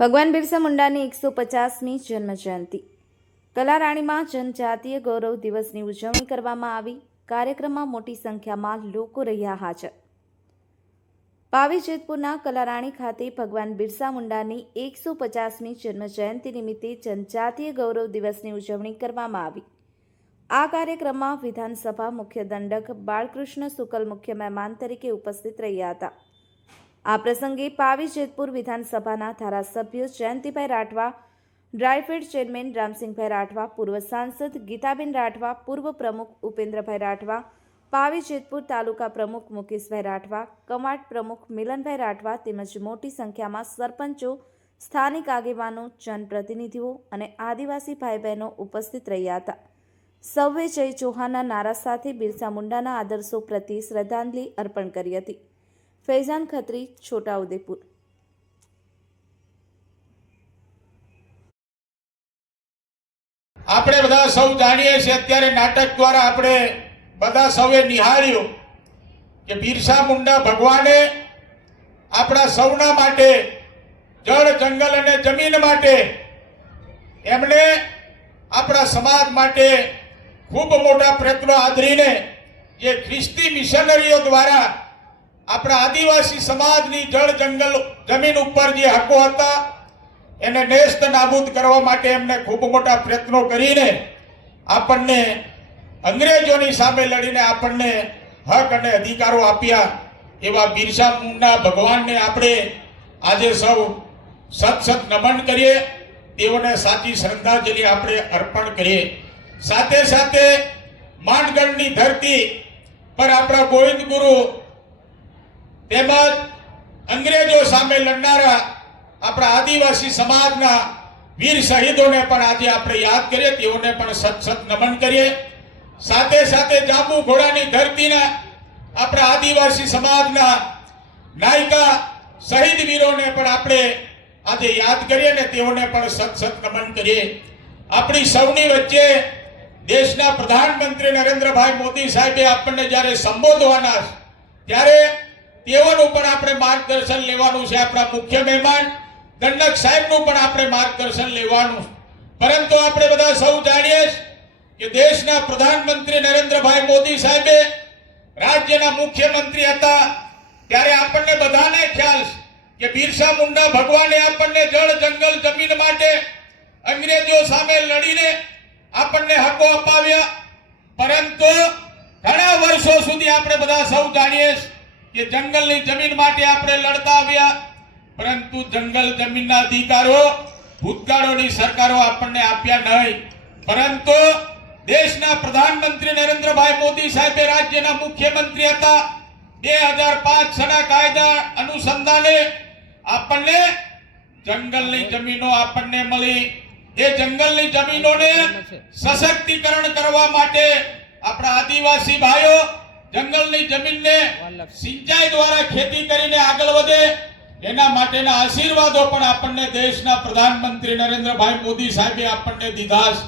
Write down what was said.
ભગવાન બિરસા મુંડાની એકસો પચાસમી જન્મજયંતિ. કલારાણીમાં જનજાતીય ગૌરવ દિવસની ઉજવણી કરવામાં આવી. કાર્યક્રમમાં મોટી સંખ્યામાં લોકો રહ્યા હાજર. પાવી જેતપુરના કલારાણી ખાતે ભગવાન બિરસા મુંડાની એકસો પચાસમી જન્મજયંતિ નિમિત્તે જનજાતીય ગૌરવ દિવસની ઉજવણી કરવામાં આવી. આ કાર્યક્રમમાં વિધાનસભા મુખ્ય દંડક બાળકૃષ્ણ શુકલ મુખ્ય મહેમાન તરીકે ઉપસ્થિત રહ્યા હતા. આ પ્રસંગે પાવી જેતપુર વિધાનસભાના ધારાસભ્ય જયંતિભાઈ રાઠવા ડ્રાયફેડ ચેરમેન રામસિંહભાઈ રાઠવા, પૂર્વ સાંસદ ગીતાબેન રાઠવા, પૂર્વ પ્રમુખ ઉપેન્દ્રભાઈ રાઠવા, પાવી જેતપુર તાલુકા પ્રમુખ મુકેશભાઈ રાઠવા, કમાટ પ્રમુખ મિલનભાઈ રાઠવા તેમજ મોટી સંખ્યામાં સરપંચો, સ્થાનિક આગેવાનો, જનપ્રતિનિધિઓ અને આદિવાસી ભાઈ બહેનો ઉપસ્થિત રહ્યા હતા. સૌએ જય ચૌહાણના નારા સાથે બિરસા મુંડાના આદર્શો પ્રત્યે શ્રદ્ધાંજલિ અર્પણ કરી હતી. ફૈઝાન ખત્રી, છોટાઉદેપુર. આપણે બધા સૌ જાણીએ છીએ અત્યારે નાટક દ્વારા આપણે બધા સૌએ નિહાળ્યું કે બિરસા મુંડા ભગવાને આપણા સૌના માટે, જળ, જંગલ અને જમીન માટે એમણે આપણા સમાજ માટે ખૂબ મોટા પ્રયત્નો આદરીને જે ખ્રિસ્તી મિશનરીઓ દ્વારા આપણા આદિવાસી સમાજની જળ જંગલ જમીન ઉપર જે હકો હતા, એને નેસ્ત નાબૂદ કરવા માટે એમને ખૂબ મોટા પ્રયત્નો કરીને આપણને અંગ્રેજોની સામે લડીને આપણને હક અને અધિકારો આપ્યા એવા બિરસા મુંડા ભગવાનને આપણે આજે સૌ સત નમન કરીએ, તેઓને સાચી શ્રદ્ધાંજલિ આપણે અર્પણ કરીએ. સાથે સાથે માંડગઢની ધરતી પર આપણા ગોવિંદ ગુરુ તેમજ અંગ્રેજો સામે લડનારા આપણા આદિવાસી સમાજના વીર શહીદોને પણ આજે આપણે યાદ કરીએ, તેઓને પણ સત નમન કરીએ. સાથે સાથે જાંબુ ઘોડાની ધરતીના આપણા આદિવાસી સમાજના નાયકા શહીદ વીરોને પણ આપણે આજે યાદ કરીએ ને તેઓને પણ સત નમન કરીએ. આપણી સૌની વચ્ચે દેશના પ્રધાનમંત્રી નરેન્દ્રભાઈ મોદી સાહેબે આપણને જ્યારે સંબોધવાના ત્યારે તેઓનું પણ આપણે માર્ગદર્શન લેવાનું છે આપણા મુખ્ય મહેમાન. દંડક સાહેબનું પણ આપણે માર્ગદર્શન લેવાનું. પરંતુ આપણે બધા સૌ જાણીએ કે દેશના પ્રધાનમંત્રી નરેન્દ્રભાઈ મોદી સાહેબે રાજ્યના મુખ્યમંત્રી હતા. ત્યારે આપણને બધાને ખ્યાલ છે કે બિરસા મુંડા ભગવાને આપણને જળ જંગલ જમીન માટે અંગ્રેજો સામે લડીને આપણને હકો અપાવ્યા. પરંતુ ઘણા વર્ષો સુધી આપણે બધા સૌ જાણીએ છીએ કે જંગલની જમીન માટે આપણે લડતા આવ્યા, પરંતુ જંગલ જમીનના અધિકારો ભૂતકાળોની સરકારો આપણને આપ્યા નહીં. પરંતુ દેશના પ્રધાનમંત્રી નરેન્દ્રભાઈ મોદી સાહેબે રાજ્યના મુખ્યમંત્રી હતા. બે હજાર પાંચ સના કાયદા અનુસંધાને આપણને જંગલની જમીનો આપણને મળી. એ જંગલની જમીનોને સશક્તિકરણ કરવા માટે આપણા આદિવાસી ભાઈઓ જંગલની જમીનને સિંચાઈ દ્વારા ખેતી કરીને આગળ વધે. એના માટેના આશીર્વાદો પણ આપણને દેશના પ્રધાનમંત્રી નરેન્દ્રભાઈ મોદી સાહેબે આપણને દીધા છે.